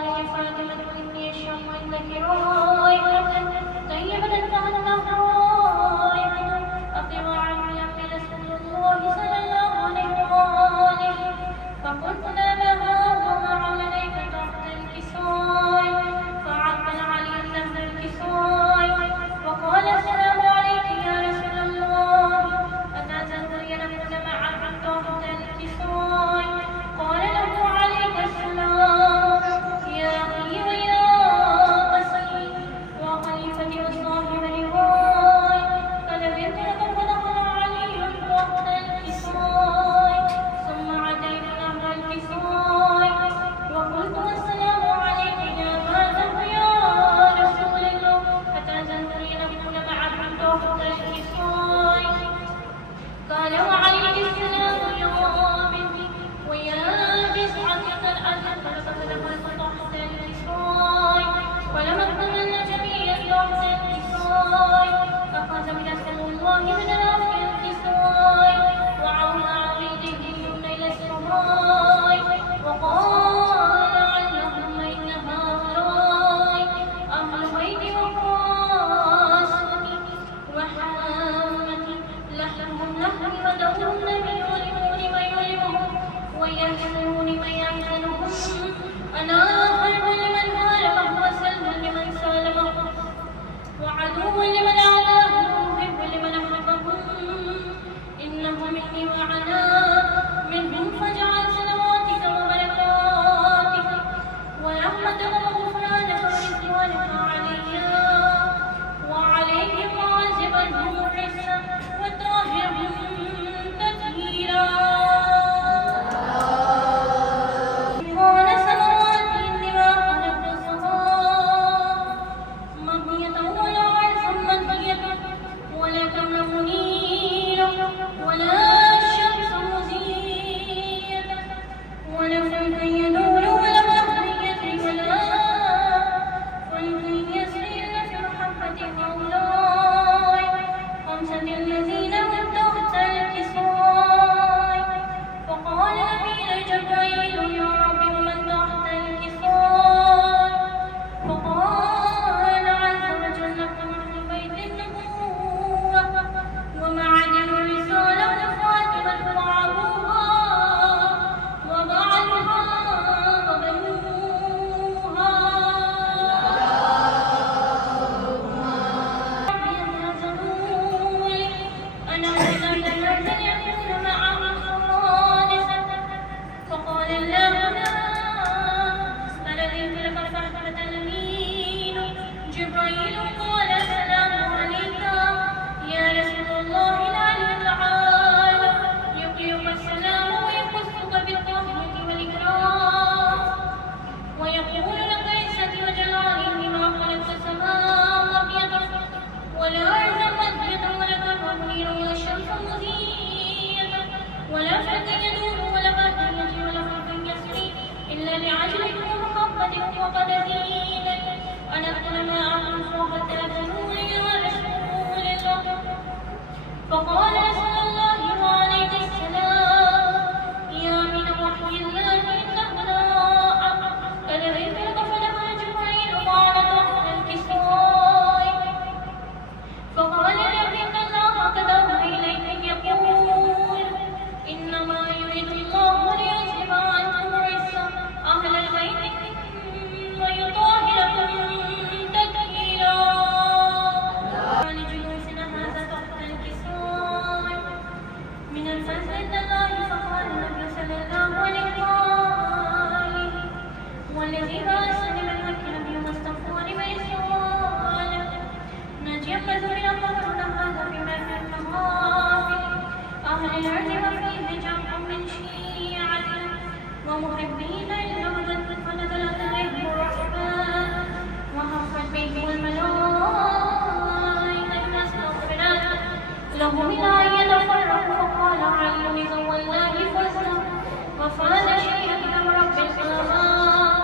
فقال لفاطمة إني أشم عندك رائحة طيبة كأنها رائحة أطيب عن لم رسول الله صلى الله عليه وآله. فقلت لها وضع عليك تحت الكساء، فعقل علي تحت الكساء وقال السلام عليك يا رسول الله، أتزوجين نكون معك تحت الكساء؟ قال له عليك السلام يا أخي ويا أسي وخليفتي وصاحب الرواي. فذهبت لقد دخل علي تحت الكساء ثم عديت نهر الكساء وقلت السلام عليك يا فاطمة يا رسول الله، أتزوجين نكون معك تحت الكساء؟ قال وعليك السلام يا بنتي ويا بسعة الأرض. فلقد دخلت تحت الكساء ولم أتمنى جميع تحت الكساء. أخذ من رسول الله من رأس الكساء وعوض بيده اليمنى إلى السماء وقال اللهم إن هؤلاء أهل بيتي وخاصتي وحمامتي لحمهم لحمي ودمهم دمي يؤلموني ويؤلمهم ويحزنوني ويحزنهم. أنا حرب لمن هاربه وسلم لمن سالمه وعدو لمن عاداه ومحب لمن أحبهم. إنه مني وعنا منهم فاجعل صلواتك وبركاتك ورحمتك وغفرانك ورضوانك علي وعليهم وعذبهم الرزق وطهرهم تطهيرا. قال سماوات إنما خلقت السماء مبنية ولا عرش مبنية ولا تمر منير ولا الشمس مزية ولا فلك يدور ولا بحر يجري ولا فلك يسري في محبة هؤلاء خمسة الذين هم تحت الكساء. فقال نبي جبريل يا رب ومن تحت الكساء؟ فقال عز وجل أهل بيت النبوة ومعادن الرسالة فاطمة وأبوها وبعلها وبنوها. أنا أريد أن يكون معه خالصا. فقال الله لا أرأيت لك فأحبت الأمين جبريل قال السلام عليك يا رسول الله العلي العال يقرئك السلام ويخصك بالتحية والإكرام ويقول لك عزتي وجلالي بما خلقت السماء أبيضا والأرض مدية ولا تمر منير ولا الشمس مزية ولا فلك يدور ولا بحر يجري ولا فلك يسري إلا لعجلكم ومحبتكم وقد زينت. أنا أكل ما أعرف فتأذنون يا رسول الله. فقال رسول الله وعليك السلام يا من وحي الله إنه لا فذهبت فدخل جبريل قال تحت الكساء. فقال رب إن الله قد أوحى إليك يقول إنما يريد الله ليذهب عنكم الرجس أهل البيت ويطهركم تطهيرا. لجلوسنا هذا تحت الكساء من الفجر إلى الله. فقال النبي صلى الله عليه وآله والذي بعثني بالحق نبيا مصطفى برسالة نجيا فزرنا فقرنا هذا بما في المحافل أهل الأرض وفيه جمع من شيعته ومحبين الزوجة فنزلت عليهم الرحمن وحفت بيته الملائكة واستغفرت لهم إلى أن يتفرقوا. فقال علي والله فزنا وفاز شيئا من رب السماء.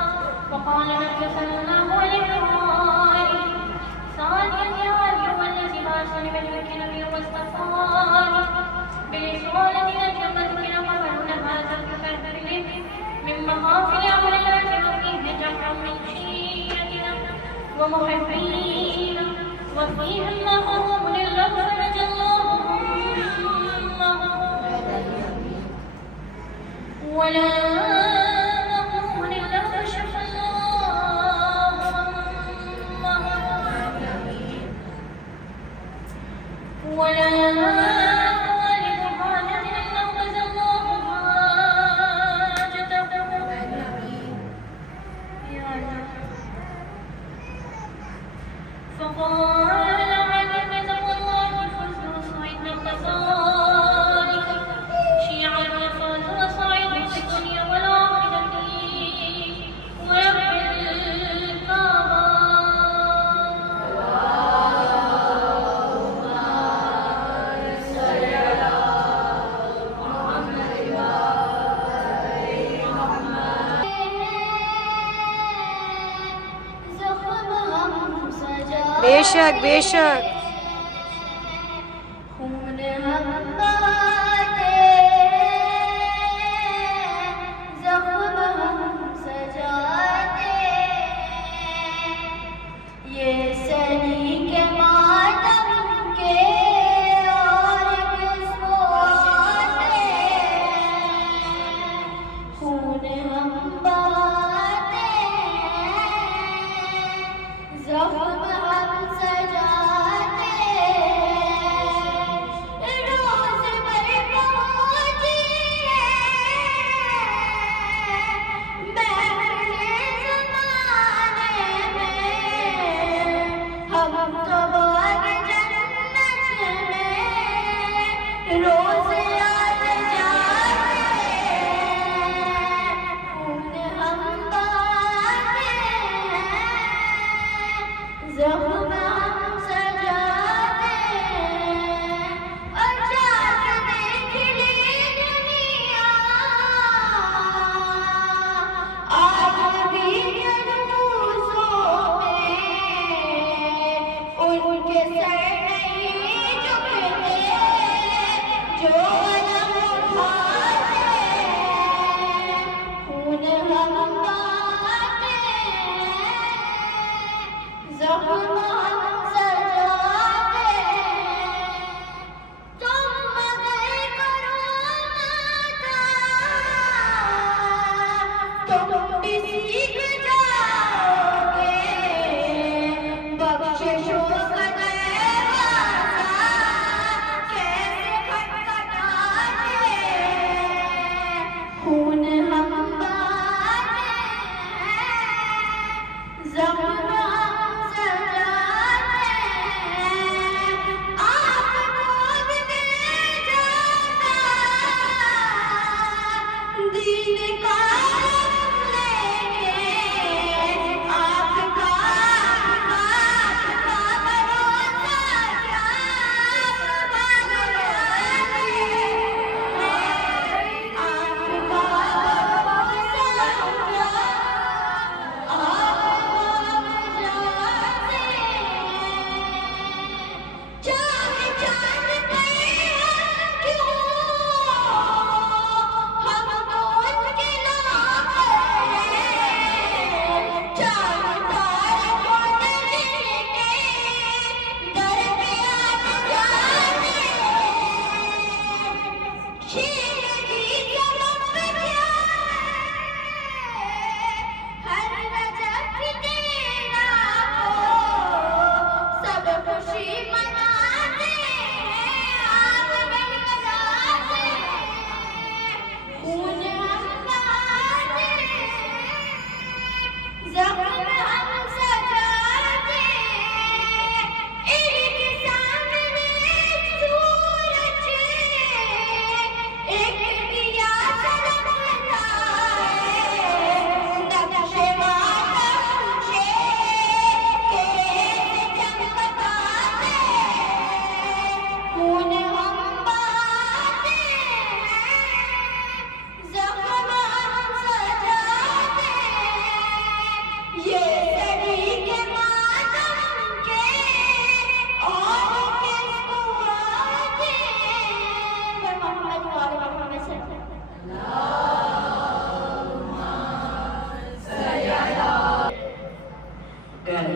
فقال النبي صلى الله عليه وآله ثانيا يا علي والذي بعثني بالحق نبيا واصطفاني برسالة نجمتك لقبلنا هذا الكفر من محافل أهل الأرض وفيه جمع من ومحبين وفيهم هم لله فرج الله همهم ولا هم لله كشف الله همهم ولا والد حاجة إلا قضى الله حاجته يا الله فقال علمت والله فزت وصعدنا كذلك شيعا وفاز وصعد في الدنيا والآخرة ورب الكعبة बेशक बेशक खून हम बहाते जख्म हम सजाते ये सनी के मातम के और किसको आते खून हम बहाते जख्म हम सजाते रोज पर पहुंची महफिल ज़माने में हम तो बाग जन्नत में रोज आज जाते खून हम बहाते जख्म हम सजाते और जाके देख ली दुनिया आज भी जुलूसों में उनके सर नहीं झुकते जो अलम उठाते खून हम बहाते जख्म हम सजाते तुम मगर करो ना तुम भी सीख जाओगे बख्शिशों का दरवाज़ा कैसे खटखटाते खून हम बहाते जख्म हम सजाते आपको भी मिल जाता दीन का रंग लेके आपका भरोसा क्या आपका भरोसा क्या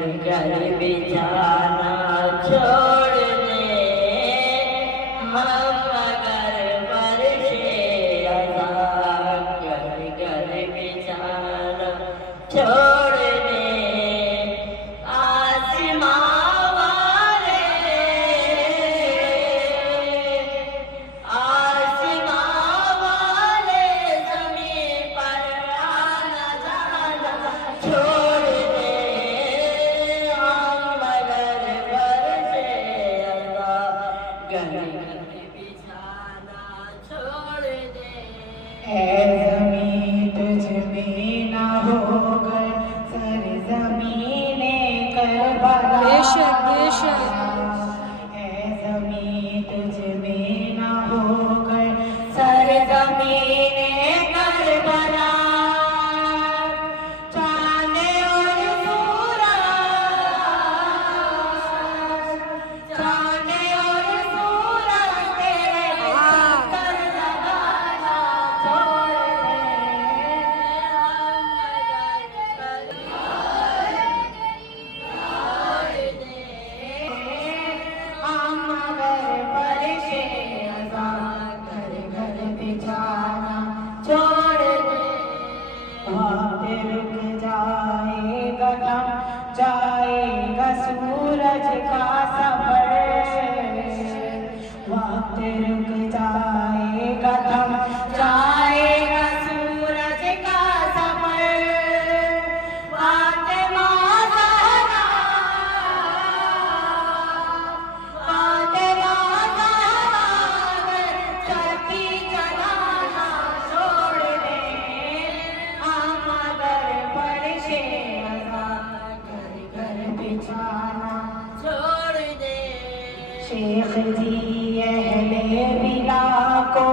घर बिछाना छोड़ दे हम मगर फर्शे रज़ा घर बिछाना छोड़ दे आसमां वाले ज़मीन पर आना जाना छोड़ दे हम मगर फर्शे रज़ा घर बिछाना छोड़ दे ऐ ज़मीं तुझ में ना होकर सरज़मीने करबला बेशक बेशक ऐ ज़मीं तुझ में ना होकर सरज़मीने करबला चाँद और सूरज तेरे कर लगाना छोड़ हम मगर फर्शे रज़ा घर बिछाना छोड़ दे वक्त रुक जाएगा दम जाएगा सूरज का सफर वक्त रुक जाएगा दम जाएगा सूरज का सफर फातिमा ज़हरा चलती चलाना छोड़ दे हम मगर फर्शे रज़ा घर बिछाना छोड़ दे शेख जी अहले बिला को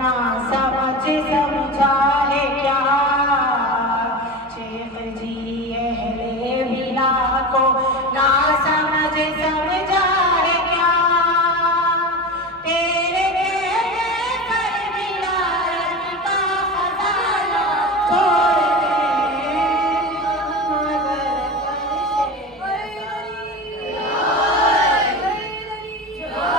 ना समझ समझा है क्या शेख जी अहले बिला को ना समझ समझा है क्या तेरे कहने पर विलायत का खजाना छोड़ दे मगर फर्शे रज़ा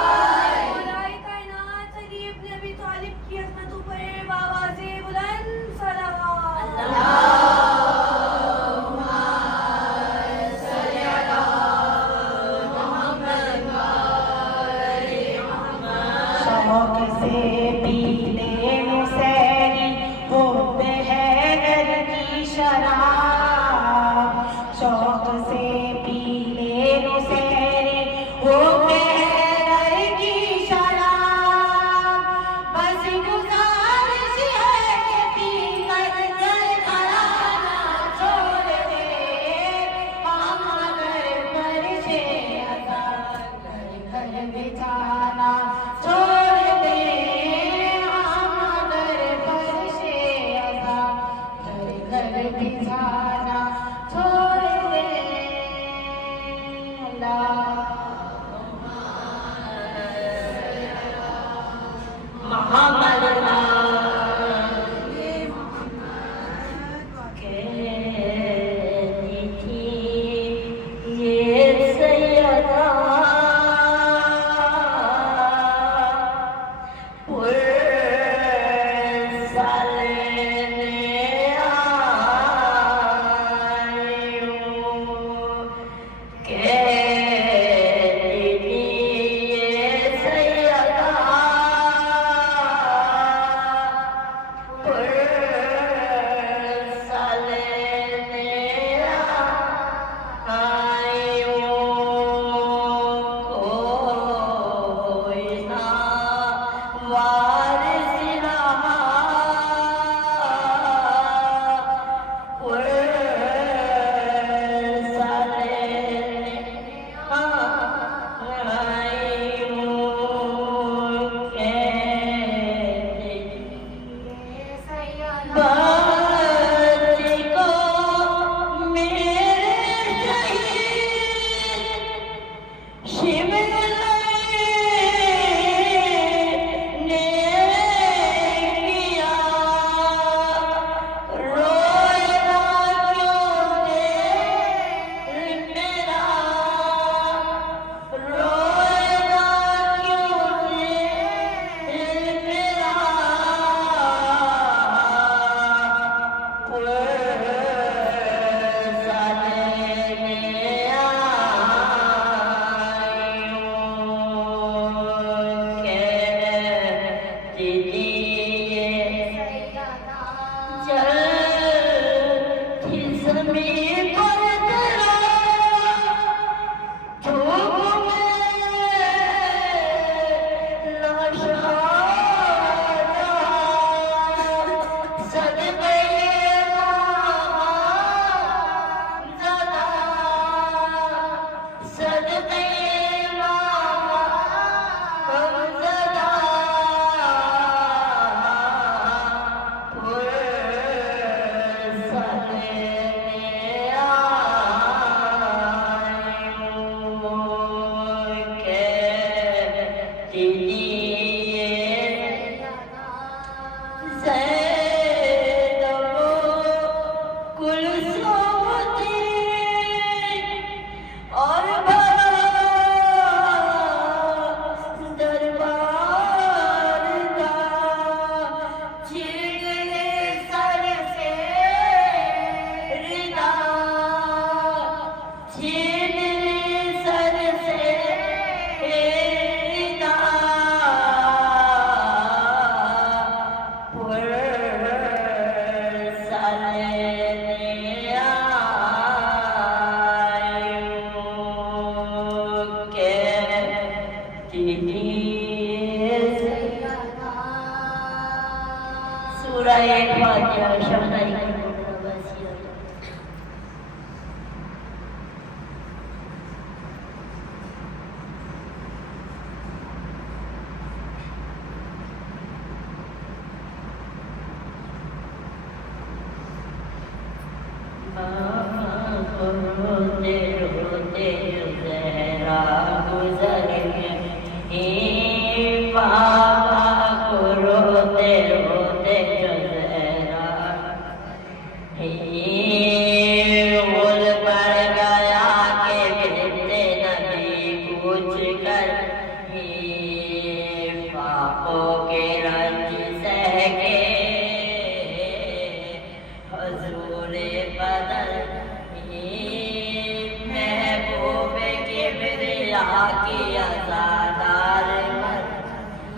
आके अज़ादार मर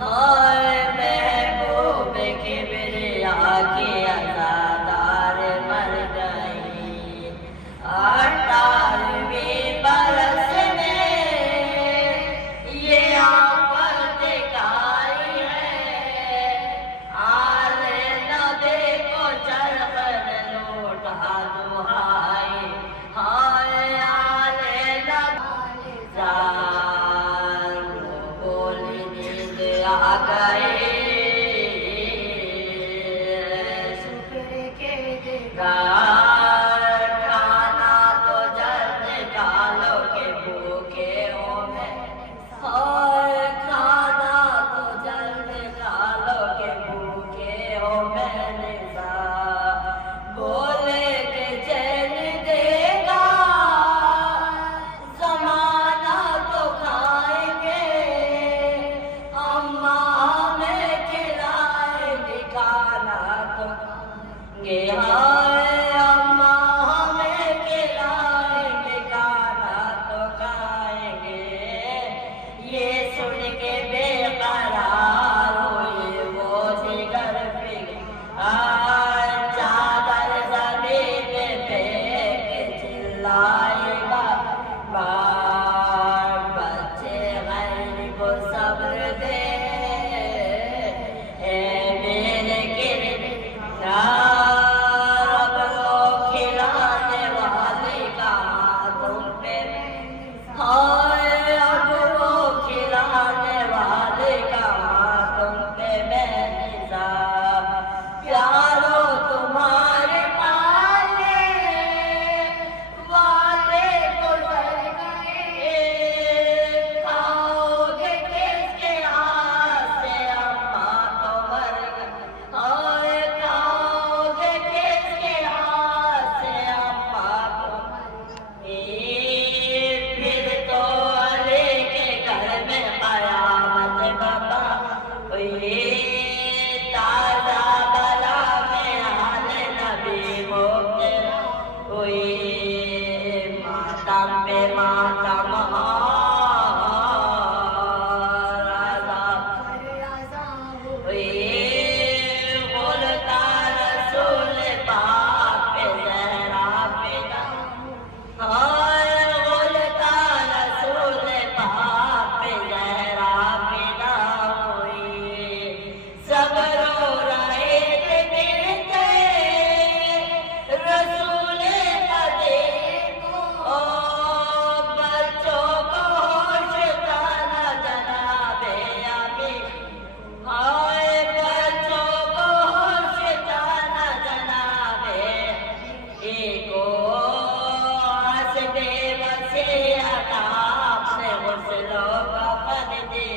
हाय महबूब किबरिया के अज़ादार मर गई 18वीं बरस में ये आफत आई है आले नबी को चरखन लौटा दुहाई हाय आले नबी बोली नींद आ गई शुक्र के खाना तो जल्द डालो के भूखे हो मैं हाय खाना तो जल्द डालो के भूखे हो मैंने बोले के चैन देगा ज़माना तो खाएंगे अम्मा हमें खिलाएंगे खाना तो खाएंगे हाय अम्मा हमें खिलाएंगे खाना तो खाएंगे ये सुन के बेकरार हुई वो जिगर पे चादर ज़मीन पे फेंक चिल्लाएगा बच्चे गैर को सब्र दे मेरे किरदार अब वो खिलाने वाले का तुम पे हाय अब वो खिलाने वाले का तुम पे बेनिज़ा प्यारो तुम्हारे पाले वाले गुज़र गए खाओगे किसके हाथ से अम्मा तो मर गई हाय खाओगे किसके हाथ से अम्मा तो मर गई फिर तो अली के घर में कयामत बाबा हुई ताज़ा बला में आले नबी मुब्तला हुई मातम पे मातम हुई बोलता रसूल पाक पे ज़हरा पिता हाय बोलता रसूल पाक पे ज़हरा पिता हुई सब रो रहे थे गिरते रसूल पदे ओ बच्चों को होश ताना जनाबे अमी हाय बच्चों को होश ताना जनाबे एको हंसदे वसीयत आपने गुस्लो का पद दे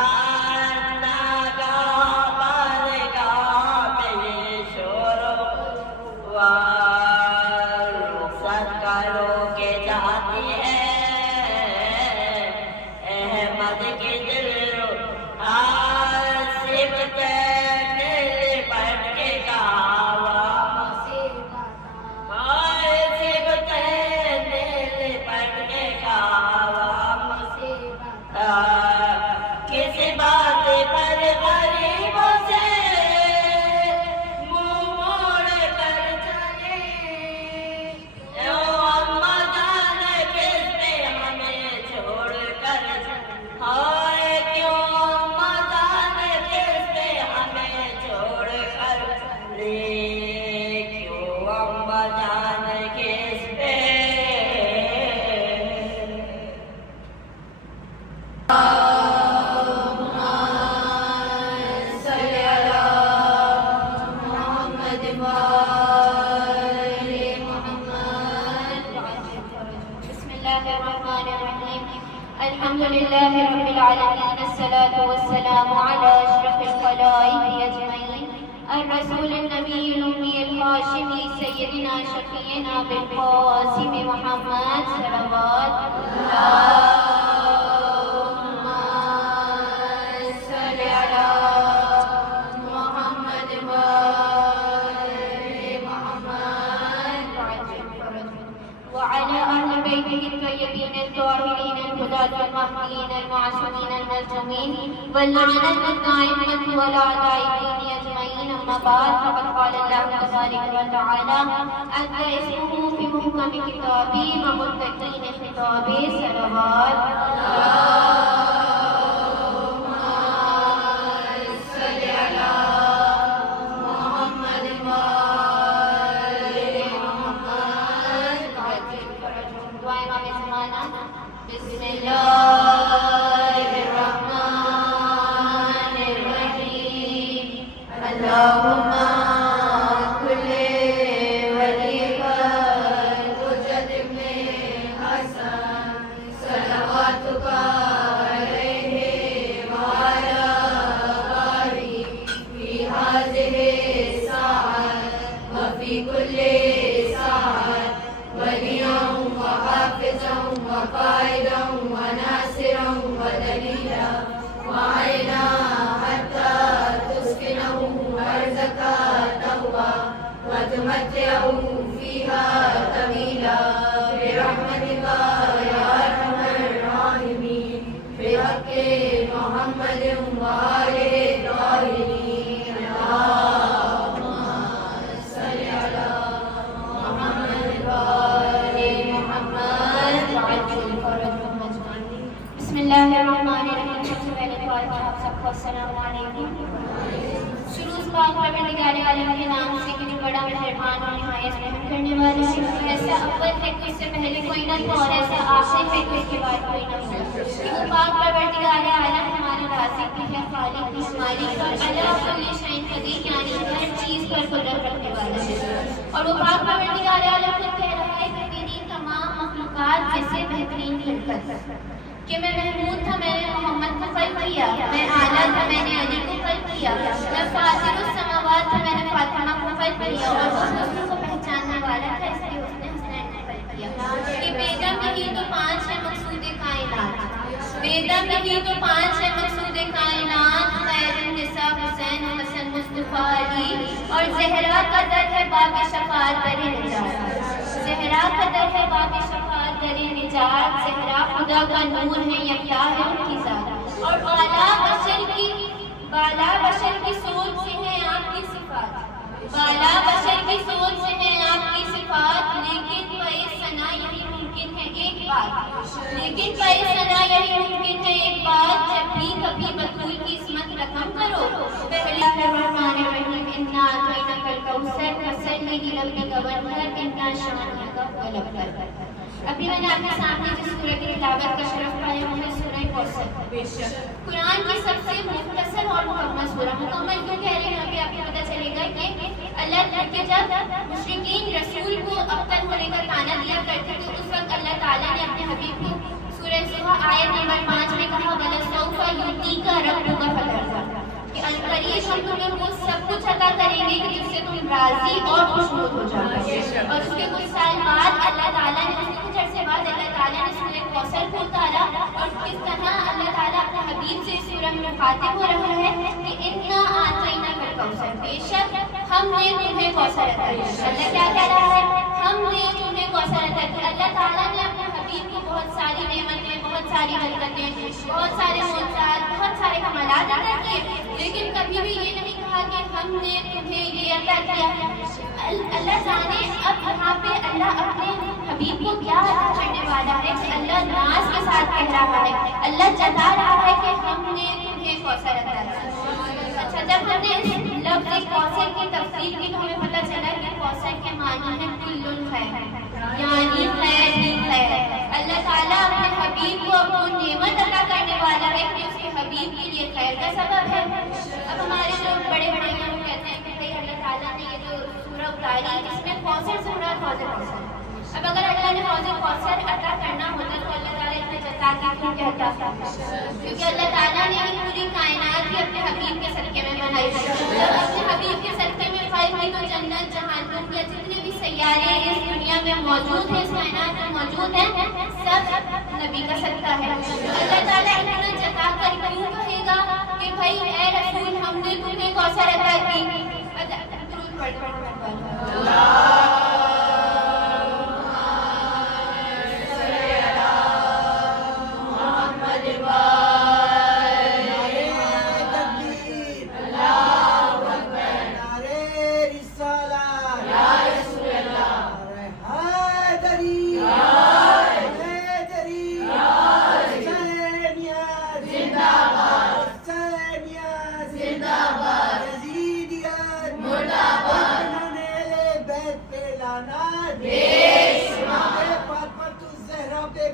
आना गाह बारगाह में ये शोरो रुखसत करो के जाती है अहमद की दिल सिमत पढ़ के कहा हाय सिमत पढ़ के कहा किस बात पर गरीबों से मुंह मोड़ कर चले ओ अम्मा जान किस पे हमें छोड़ कर हाय क्यों अम्मा जान किस पे हमें छोड़ कर चले क्यों अम्मा जान किस पे अल्हम्दुलिल्लाहि रब्बिल आलमीन अस्सलातु वस्सलामु अला अशरफिल खलाइक अजमईन अर्रसूलिन नबील उम्मील हाशिमी सय्यदिना शफीना बिल कासिम मुहम्मद सल्लल्लाहु सल्ली अला मुहम्मद व आले मुहम्मद व अला अहli बैतिही الطيبين الطاهرين الهداة المهديين المعصومين المظلومين واللعنة الدائمة والأعداء الدين أجمعين. أما بعد فقد قال الله تبارك وتعالى أتى اسمه في محكم كتابه ومتقين خطابه صلوات के नाम से कि जो बड़ा मेहरबान और निहायत रहम करने वाला है। ऐसा अव्वल है कि इससे पहले कोई न था और ऐसा आखिर है कि इसके बाद कोई न हो। कि वो पाक परवरदिगार आलम हमारा राज़िक भी है, खालिक भी, मालिक और अला कुल्ली शैइन कदीर यानी हर चीज़ पर कुदरत रखने वाला है। और वो पाक परवरदिगार आलम खुद कह रहा है कि मेरी तमाम मखलूक़ात जैसे बेहतरीन खिलकत कि मैं महमूद था, मैंने मोहम्मद को खल्क़ किया, मैं आला था, मैंने अली को खल्क़ किया, मैं फातिरुस समावात था, मैंने फातिमा को खल्क़ किया और उस हुस्न को पहचानने वाला था, इसलिए उसने हुसैन को खल्क़ किया। कि बेदम नहीं तो पाँच है मक़सूद कायनात, बेदम नहीं तो पाँच है मक़सूद कायनात, खैरुन्निसा हुसैन हसन मुस्तफ़ा अली और ज़हरा का दर है बाब शफ़ाअत दरे निजात, ज़हरा का दर है बाब शफ़ाअत दरे निजात, ज़हरा खुदा का नूर है, यकता है उनकी ज़ात और बाला बशर की सोच से है आपकी सिफ़ात, बाला बशर की सोच से है आपकी सिफ़ात, लेकिन पे सना यही मुमकिन है एक बात, लेकिन पे सना यही मुमकिन है एक बात, जब भी कभी बतूल की इसमत रकम करो बिस्मिल्लाहिर्रहमानिर्रहीम इन्ना अतैनाकल कौसर फसल्ली लिरब्बिका वन्हर इन्ना शानिअका हुवल अबतर। अभी मैंने आपके सामने जिस सूरह की तिलावत का शरफ पाया वो है सूरह कौसर। कुरान की सबसे मुख्तसर और मुकम्मल सूरह। मुकम्मल क्यों कह रहे हैं अभी आपको पता चलेगा कि अल्लाह के जब मुशरिकीन रसूल को अब्तर होने का ताना दिया करते थे उस वक्त अल्लाह ताला ने अपने हबीब को सूरह सुबह आयत नंबर 5 में कहा वलसौफा युतीका रब्बुका फतरदा कि अनकरीब हम तुम्हें वो सब कुछ अता करेंगे कि जिससे तुम राजी और खुशनुद हो जाओगे। और उसके कुछ साल बाद अल्लाह ताला ने उसके कुछ अरसे बाद अल्लाह ताला ने सूरह कौसर को उतारा और किस तरह अल्लाह ताला अपने हबीब से सूरह में मुखातिब हो रहा है कि इन्ना आतैनाकल कौसर, बेशक हमने तुम्हें कौसर अता किया। अल्लाह क्या कह रहा है? हमने तुम्हें कौसर अता किया। अल्लाह ताला ने अपने हबीब को बहुत सारी नेमतें, बहुत सारी बरकतें, बहुत सारे मौजूदात, बहुत सारे कमालात अता किए, लेकिन कभी भी ये नहीं कहा कि हमने तुम्हें ये अता किया। अल्लाह जाने अब यहाँ पे अल्लाह अपने हबीब को क्या अता करने वाला है कि अल्लाह नाज के साथ कह रहा है, अल्लाह जता रहा है कि हमने तुम्हें कौसर अता किया। अच्छा, जब हमने इस लफ्ज़ कौसर की तफसील की तो हमें पता चला कि कौसर के मानी है कुल्लुल खैर, यानी खैर ही खैर। अल्लाह ताला अपने हबीब को अपनी नेमत अता करने वाला है कि उसके हबीब के लिए खैर का सबब है। अब हमारे जो बड़े बड़े लोग कहते हैं कि भाई अल्लाह ताला ने ये जो सूरह उतारी जिसमें कौसर से मुराद हौज़ कौसर। अब अगर अल्लाह ने हौज़ कौसर अता करना होता तो अल्लाह ताला इतने जता के क्यों कहता? क्योंकि अल्लाह ताला ने ये पूरी कायनात ही अपने हबीब के सदक़े में बनाई है। जब अपने हबीब के सदक़े में फल की तो जन्नत जहन्नुम या जितने भी सैयारे इस दुनिया में मौजूद हैं, इस कायनात में मौजूद हैं, सब नबी का सदका है। अल्लाह ताला इतना जता कर क्यों कहेगा कि भाई ए रसूल हमने तुम्हें कौसर अता की?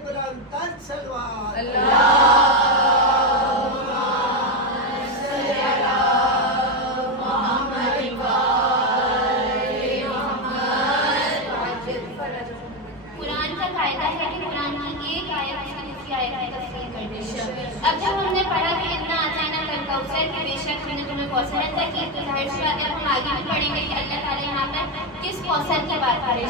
बुलंद तर सलवात। कुरान का कायदा है कि कुरान की एक आयत उसकी दूसरी आयत की तफसीर करनी है। अब जब हमने पढ़ा कि इतना अचानक कौसर कि बेशक हमने तुम्हें कौसर अता की, तो जाहिर सी बात है हम आगे भी पढ़ेंगे कि अल्लाह ताला यहाँ पर किस कौसर की बात करे।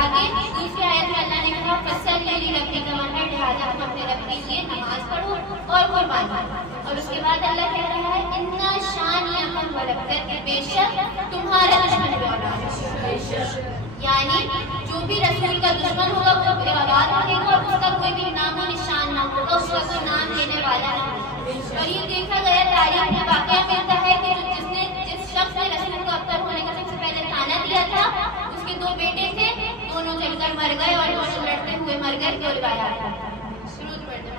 आगे दूसरी आयत में अल्लाह ने कहा फसल्ली लिरब्बिका वनहर, लिहाजा तुम अपने रब के लिए नमाज पढ़ो और कुर्बान करो। और उसके बाद अल्लाह कह रहा है इन्ना शानिअका हुवल अबतर, कि बेशक तुम्हारा दुश्मन बेऔलाद है। यानी जो भी रसूल का दुश्मन होगा वो बेऔलाद रहेगा और उसका कोई भी नामो निशान ना होगा, उसका कोई नाम लेने वाला ना होगा। और ये देखा गया तारीख में वाकया मिलता है कि जिस शख्स ने रसूल को अबतर होने का सबसे पहले ताना दिया था, उसके दो बेटे थे, दोनों जलकर मर गए और दोनों लड़ते हुए मर गए। जो रिवायत है शुरू पढ़ते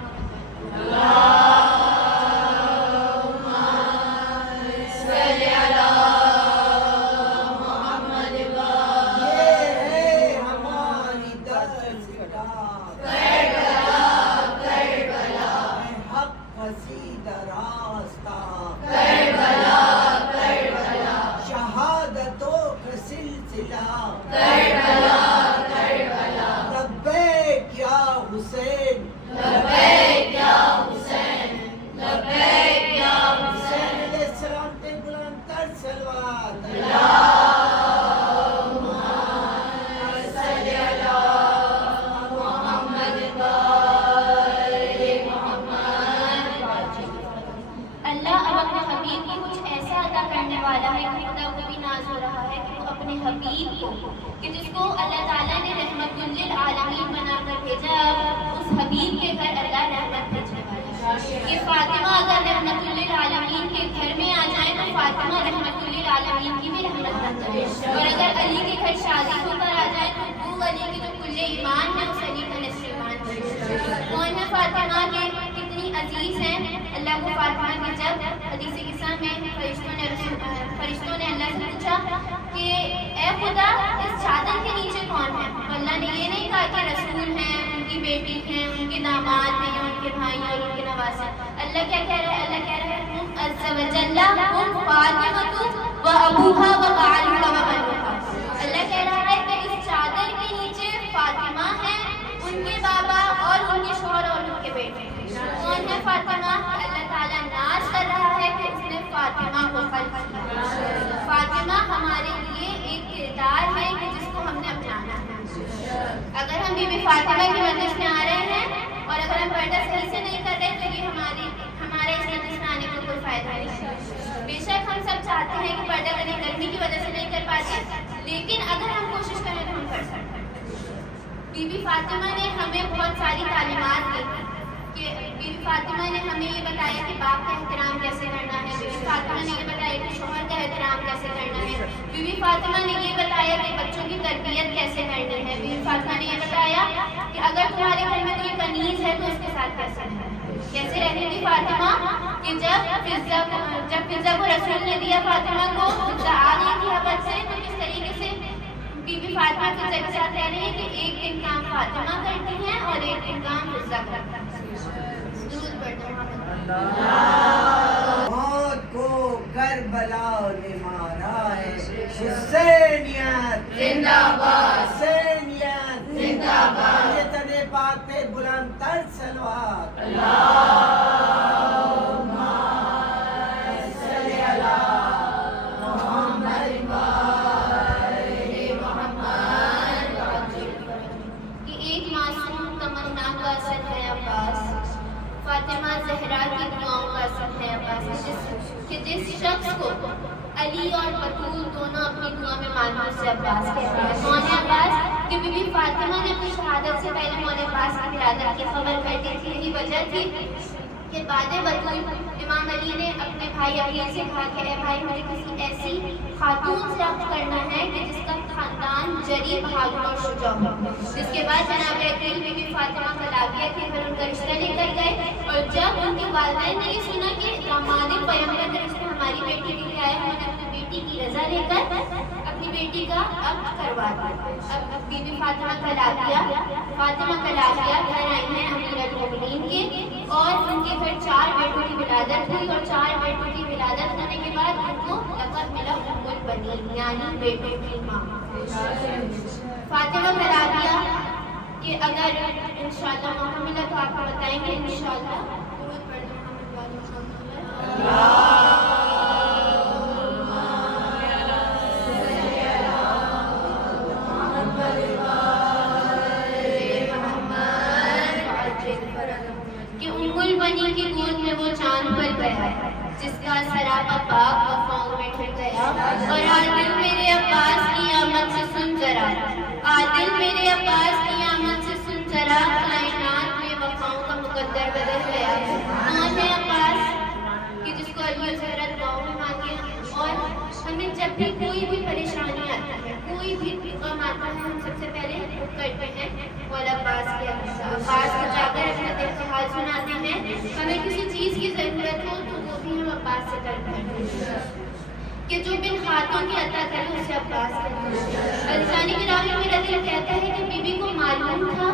हबीब को कि जिसको अल्लाह ताला ने रहमतुल लिल आलमीन बनाकर भेजा, उस हबीब के घर अल्लाह रहमत भेजने वाला है। कि फातिमा अगर रहमतुल लिल आलमीन के घर में आ जाए तो फातिमा रहमतुल लिल आलमीन की भी रहमत बन जाए। और अगर अली के घर शादी होकर आ जाए तो वो अली के जो कुल्ले ईमान है उस अली का निस्फ ईमान है। कौन है फातिमा के कितनी अजीज हैं अल्लाह को। फातिमा के जब हदीस किस्सा में फरिश्तों ने अल्लाह से पूछा कि ए खुदा इस चादर के नीचे कौन है, तो अल्लाह ने ये नहीं कहा कि रसूल हैं, उनकी बेटी हैं, उनके दामाद हैं, उनके भाई और उनके नवासे। अल्लाह क्या कह रहा है? अल्लाह कह रहा है हुम अज़्ज़ा व जल्ला हुम फातिमतु व अबूहा व बालुहा व बनुहा। अल्लाह कह रहा है कि इस चादर के नीचे फातिमा है, उनके बाबा और उनके शौहर और उनके बेटे। कौन है फातिमा? अल्लाह ताला नाज कर रहा है कि उसने फातिमा को खल्क़ किया। फातिमा हमारे लिए एक किरदार है कि जिसको हमने अपनाना है। अगर हम बीबी फातिमा की मजलिस में आ रहे हैं और अगर हम पर्दा सही से नहीं कर रहे तो ये हमारे इस मजलिस में आने का कोई फायदा नहीं। बेशक हम सब चाहते हैं कि पर्दा करें, गर्मी की वजह से नहीं कर पाते, लेकिन अगर हम कोशिश करें तो हम कर सकते हैं। बीबी फातिमा ने हमें बहुत सारी तालीमात दी कि बीबी फातिमा ने हमें ये बताया कि बाप का एहतराम कैसे करना है। बीबी फातिमा ने ये बताया कि शौहर का एहतराम कैसे करना है। बीबी फातिमा ने ये बताया कि बच्चों की तरबियत कैसे करनी है। बीबी फातिमा ने ये बताया कि अगर तुम्हारे घर में कोई कनीज है तो उसके साथ कैसे रहना है। कैसे रहती थी फातिमा कि जब फिज़ा को रसूल ने दिया फातिमा को, फिज़ा आ गई थी हबस से, तो किस तरीके से बीबी फातिमा फिज़ा के साथ रह रही है कि एक दिन काम फातिमा करती हैं और एक दिन काम फिज़ा करता है। मौत को करबला ने मारा है, हुसैनियत जिंदाबाद, हुसैनियत जिंदाबाद। ये तने पाक पे बुलंद तर सलवात। अल्लाहुम्मा सल्ली अला मुहम्मद व आले मुहम्मद। कि एक मासूम तमन्ना का असर है अब्बास, फातिमा ज़हरा की दुआओं का असर है अब्बास। कि जिस शख्स को अली और बतूल दोनों अपनी दुआ में मानूस से अब्बास कहते हैं। कौन है अब्बास? कि बीबी फातिमा ने अपनी शहादत से पहले मौला अब्बास की विलादत की खबर कर दी थी। यही वजह थी कि बाद बतूल इमाम अली ने अपने भाई अकील से कहा कि ए भाई मुझे किसी ऐसी खातून से रब्त करना है कि जिसका खानदान जरी बहादुर और शुजा हो। जिसके बाद जनाब अकील बीबी फातिमा का लागिया थी, फिर उनका रिश्ता लेकर गए। और जब उनके वालिदैन ने ये सुना कि दामाद पैगंबर का रिश्ता हमारी बेटी के लिए आया, उन्होंने अपनी बेटी की रजा लेकर अपनी बेटी का अब्द करवा दिया। अब बीबी फातिमा का लागिया घर आई है विलादत हुई और 4 बेटों की विलादत होने के बाद उनको लक़ब मिला उम्मुल बनीन, यानी बेटों की माँ। फातिमा कराबिया कि अगर इंशाअल्लाह मौका मिला तो आपको बताएंगे इंशाअल्लाह। कि उम्मुल बनी की गोद में वो चांद पल गया जिसका सरापा पाक वफाओं में ठहर गया। और आदिल मेरे अब्बास की आमद से सुन जरा, आदिल मेरे अब्बास की आमद से सुन जरा, कायनात में वफाओं का मुकद्दर बदल गया। कौन है अब्बास कि जिसको अली और ज़हरा दुआओं में मांगे। और हमें जब भी कोई भी परेशानी आती है, कोई भी गम आता है, हम सबसे पहले रुक करते हैं मौला अब्बास के अब्बास को जाकर अपना दिल का हाल सुनाते हैं। हमें किसी चीज़ की ज़रूरत हो तो वो भी हम अब्बास से करते हैं कि जो बिन हाथों की अता करे उसे अब्बास कहते हैं। अलिजानी की राह में मेरा दिल कहता है कि बीबी को मालूम था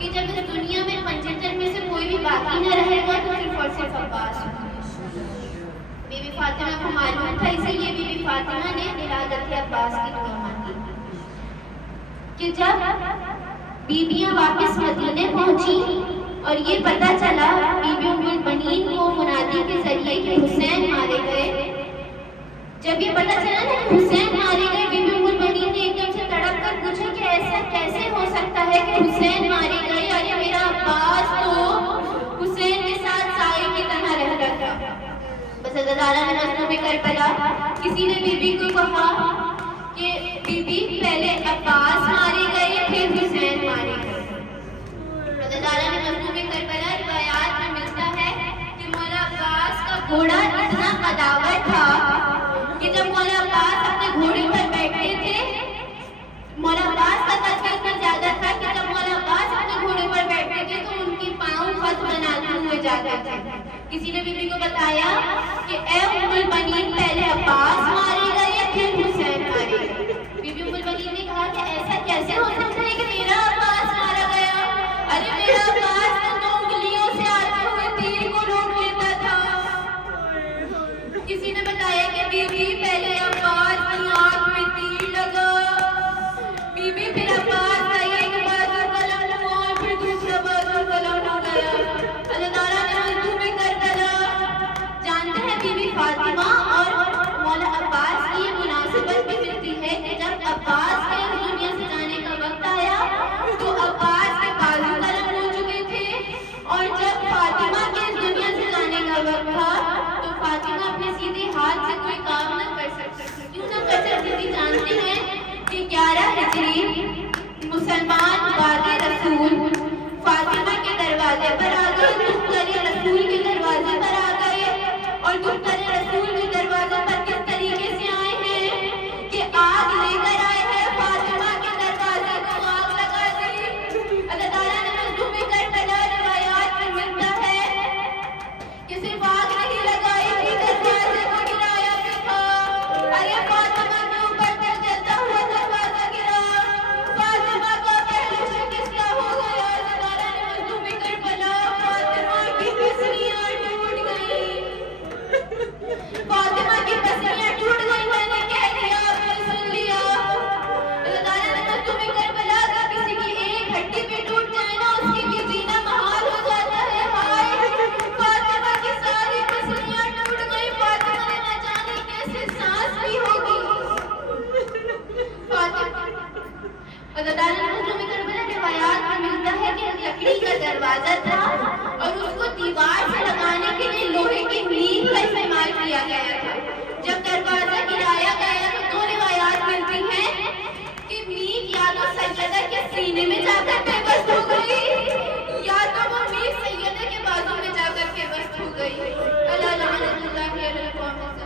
कि जब इस दुनिया में पंजतन में से कोई भी बाकी न रहेगा तो सिर्फ और सिर्फ अब्बास होगा। बीबी फातिमा को मालूम था, इसीलिए बीबी फातिमा ने विलादत अब्बास की दुआ मांगी। कि जब बीबियां वापस मदीने पहुंची और ये पता चला बीबी उम्मुल बनीन को मुनादी के जरिए कि हुसैन मारे गए, जब ये पता चला ना कि हुसैन मारे गए, बीबी उम्मुल बनीन ने एकदम से तड़प कर पूछा कि ऐसा कैसे हो सकता है कि हुसैन मारे गए, अरे मेरा अब्बास तो हुसैन के साथ साए की तरह रहता था। बस अज़ादारा ने मज़लूम करबला किसी ने बीबी को कहा कि बीबी पहले अब्बास मारे गए फिर हुसैन मारे गए। अज़ादारा ने मज़लूम करबला रिवायात में मिलता है कि मौला अब्बास का घोड़ा इतना कदावर था कि जब मौला अब्बास अपने घोड़े पर बैठे थे, मौला अब्बास का कद इतना ज्यादा था कि जब मौला अब्बास अपने घोड़े पर बैठे थे तो उनके पाँव खत बनाते हुए जाते थे। किसी ने बीबी को बताया कि ए उम्मुल बनीन पहले अब्बास मारे गए फिर हुसैन मारे गए। बीबी उम्मुल बनीन ने कहा कि ऐसा कैसे हो सकता है कि मेरा अब्बास मारा गया, अरे मेरा अब्बास तो उंगलियों से आते हुए तीर को रोक लेता था। किसी ने बताया कि बीबी पहले अब्बास की आंख में तीर लगा, बीबी फिर अब्बास का एक बाजू कलम और फिर दूसरा बाजू कलम हो गया। अल्लाह ने मज़लूम करबला जानते हैं बीबी फातिमा और मौला अब्बास की ये मुनासिबत भी मिलती है कि जब अब्बास के इस दुनिया से जाने का वक्त आया तो अब्बास के बाजू कलम हो चुके थे, और जब फातिमा के इस दुनिया से जाने का वक्त था तो फातिमा अपने सीधे हाथ से कोई काम न कर सकती थी। क्यों न कर सकती थी? जानते हैं कि 11 हिजरी मुसलमान वादे रसूल फातिमा के दरवाजे पर आ गए, दुख्तरे रसूल के दरवाजे पर आ गए। और दुख्तरे रसूल के दरवाजे पर किस तरीके से आए हैं कि आग लेकर आए हैं, फातिमा के दरवाजे को आग लगा दी। अल्लाह ताला ने मज़लूम करबला रिवायात में मिलता है कि सिर्फ आग नहीं लगाई थी, दरवाजे को गिराया भी था। अरे फातिमा के ऊपर दिल जलता हुआ दरवाजा गिरा, फातिमा का पहलू शिकस्ता हो गया। अल्लाह ताला ने मज़लूम करबला फातिमा की पसलियां टूट गई, फातिमा की पसलियां टूट गई। मैंने कह दिया, आपने सुन लिया। अल्लाह ताला ने मज़लूम करबला का किसी की एक हड्डी भी टूट जाए ना उसकी भी जीना महाल हो जाता है। हाय फातिमा की सारी पसलियां टूट गई, फातिमा ने न जाने कैसे सांस ली होगी। फातिमा अल्लाह ताला ने मज़लूम करबला रिवायात में मिलता है कि लकड़ी का दरवाजा था और उसको दीवार से लगाने के लिए लोहे की नींव का इस्तेमाल किया गया था। जब दरवाजा गिराया गया तो 2 रिवायात मिलती हैं कि नींव या तो सैयदा के सीने में जाकर बेबस हो गई या तो वो नींव सैयदा के बाजू में जाकर बेबस हो गई। अल्लाह लानतुल्लाह अलैहि मोहम्मद।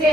से